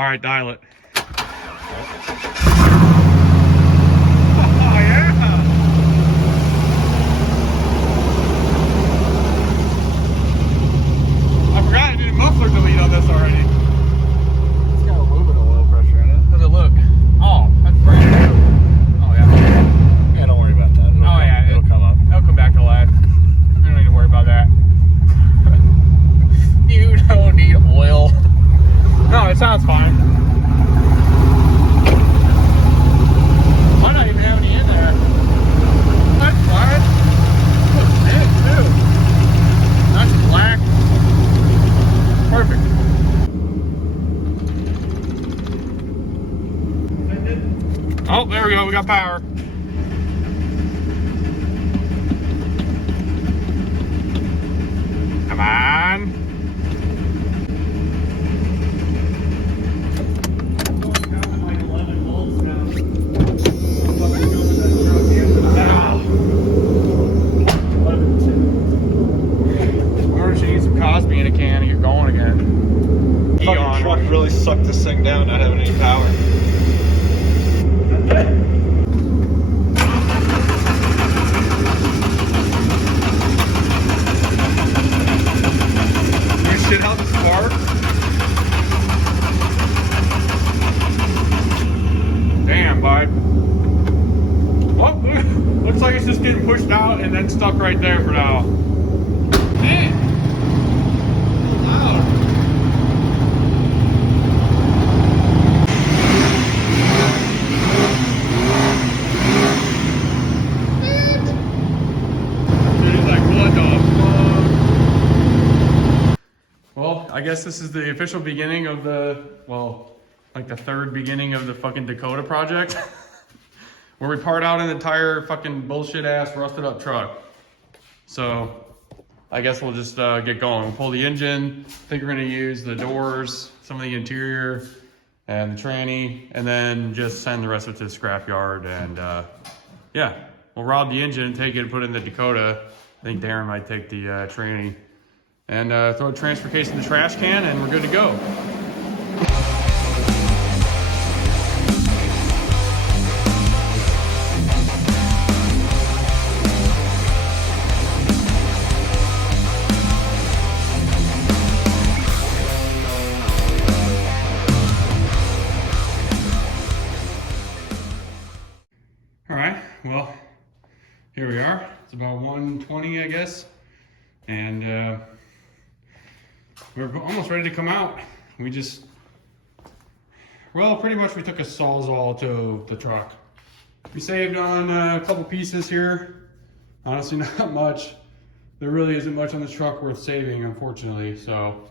All right, dial it. Sounds fine. Might not even have any in there. That's fine. Looks big too. Nice and black. Perfect. Oh, there we go. We got power. Come on. Being a can and get going again. The fucking truck really sucked this thing down, not having any power. You shit out the spark? Damn, bud. Well, looks like it's just getting pushed out and then stuck right there for now. Man. I guess this is the official beginning of the, well, like the third beginning of the fucking Dakota project. Where we part out an entire fucking bullshit ass rusted up truck. So I guess we'll just get going. We'll pull the engine. I think we're gonna use the doors, some of the interior, and the tranny, and then just send the rest of it to the scrapyard. And yeah, we'll rob the engine and take it and put it in the Dakota. I think Darren might take the tranny. And throw a transfer case in the trash can, and we're good to go. All right, well, here we are. It's about 1:20, I guess. And we're almost ready to come out. We just, well, pretty much we took a Sawzall to the truck. We saved on a couple pieces here. Honestly, not much. There really isn't much on this truck worth saving, unfortunately. So,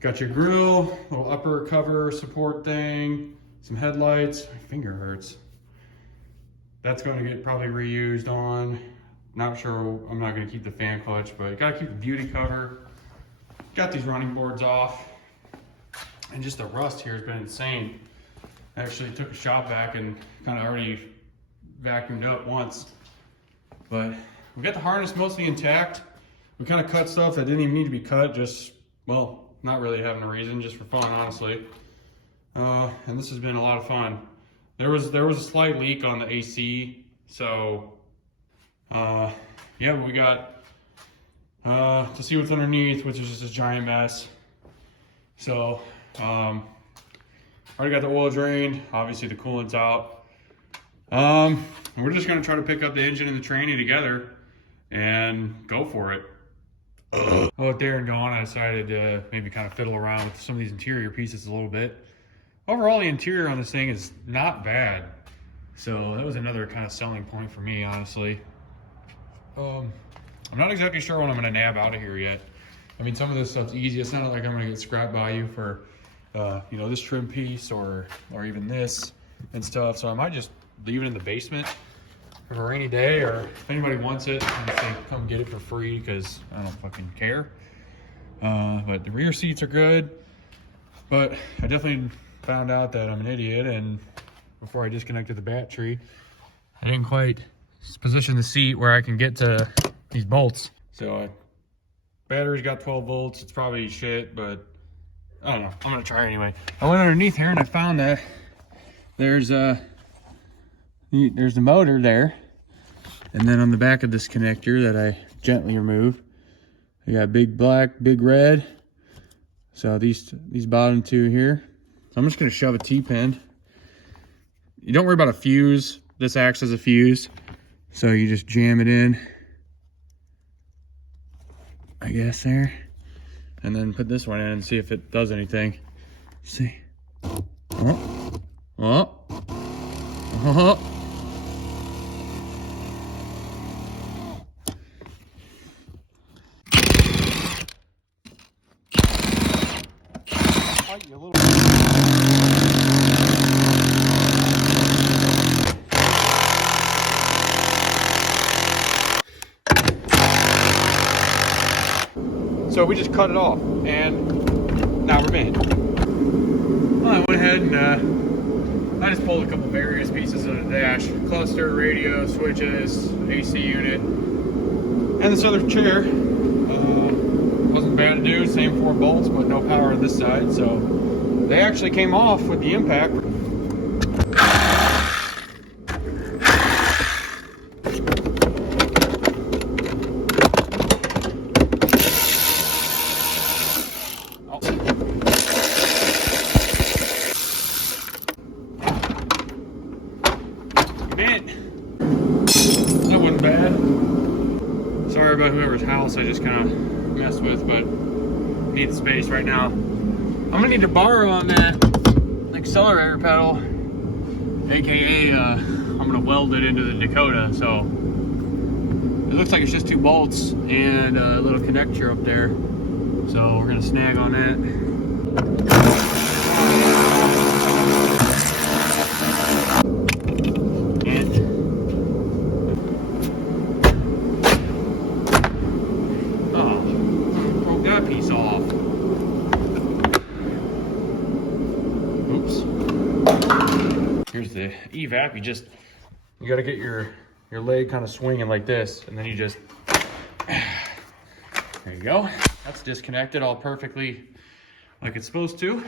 got your grill, little upper cover support thing, some headlights. My finger hurts. That's going to get probably reused on. Not sure, I'm not going to keep the fan clutch, but got to keep the beauty cover. Got these running boards off, and just the rust here has been insane. I actually took a shop vac and kind of already vacuumed up once, but we got the harness mostly intact. We kind of cut stuff that didn't even need to be cut, just, well, not really having a reason, just for fun, honestly. And this has been a lot of fun. There was a slight leak on the AC, so yeah, we got to see what's underneath, which is just this giant mess. So, already got the oil drained. Obviously the coolant's out. We're just gonna try to pick up the engine and the tranny together and go for it. Oh, with Darren gone, I decided to maybe kind of fiddle around with some of these interior pieces a little bit. Overall, the interior on this thing is not bad. So that was another kind of selling point for me, honestly. I'm not exactly sure what I'm gonna nab out of here yet. I mean, some of this stuff's easy. It's not like I'm gonna get scrap value for, you know, this trim piece or even this and stuff. So I might just leave it in the basement for a rainy day, or if anybody wants it, I say come get it for free because I don't fucking care. But the rear seats are good, but I definitely found out that I'm an idiot, and before I disconnected the battery, I didn't quite position the seat where I can get to these bolts. So battery's got 12 volts. It's probably shit, but I don't know. I'm gonna try anyway. I went underneath here and I found that there's the motor there, and then on the back of this connector that I gently remove, I got big black, big red. So these bottom two here. So I'm just gonna shove a T-pin. You don't worry about a fuse. This acts as a fuse, so you just jam it in, I guess there, and then put this one in and see if it does anything. Let's see. Oh. Oh. Oh. You a little. So we just cut it off, and now we're made. Well, I went ahead and I just pulled a couple various pieces of the dash: cluster, radio, switches, AC unit, and this other chair. Wasn't bad to do. Same 4 bolts, but no power on this side. So they actually came off with the impact. Man, that wasn't bad. Sorry about whoever's house I just kind of messed with, but need the space right now. I'm gonna need to borrow on that accelerator pedal, aka I'm gonna weld it into the Dakota. So it looks like it's just 2 bolts and a little connector up there. So we're gonna snag on that. Piece off. Oops. Here's the evap. You got to get your leg kind of swinging like this, and then you just, there you go. That's disconnected all perfectly like it's supposed to,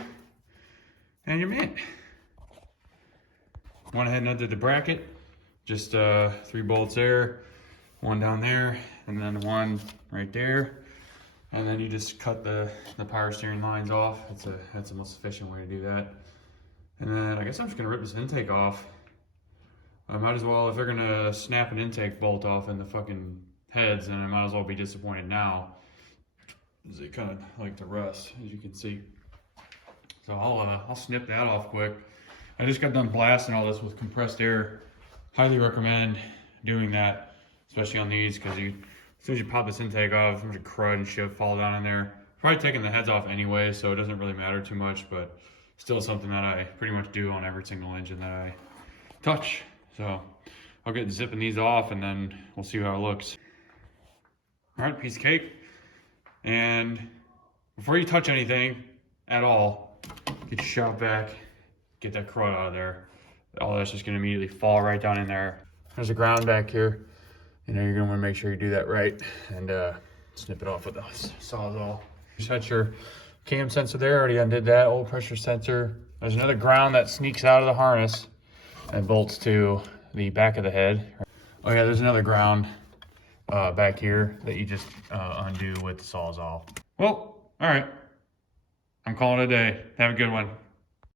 and you're made. Went ahead and undid the bracket. Just 3 bolts there, 1 down there, and then 1 right there. And then you just cut the power steering lines off. That's the most efficient way to do that. And then I guess I'm just gonna rip this intake off. I might as well, if they're gonna snap an intake bolt off in the fucking heads, then I might as well be disappointed now. They kind of like to rust, as you can see. So I'll snip that off quick. I just got done blasting all this with compressed air. Highly recommend doing that, especially on these, because as soon as you pop this intake off, a bunch of crud and shit fall down in there. Probably taking the heads off anyway, so it doesn't really matter too much, but still something that I pretty much do on every single engine that I touch. So I'll get zipping these off and then we'll see how it looks. All right, piece of cake. And before you touch anything at all, get your shop vac, get that crud out of there. All that's just gonna immediately fall right down in there. There's a ground back here. You know, you're gonna wanna make sure you do that right and snip it off with a Sawzall. Set your cam sensor there, already undid that, oil pressure sensor. There's another ground that sneaks out of the harness and bolts to the back of the head. Oh yeah, there's another ground back here that you just undo with the Sawzall. Well, all right, I'm calling it a day. Have a good one.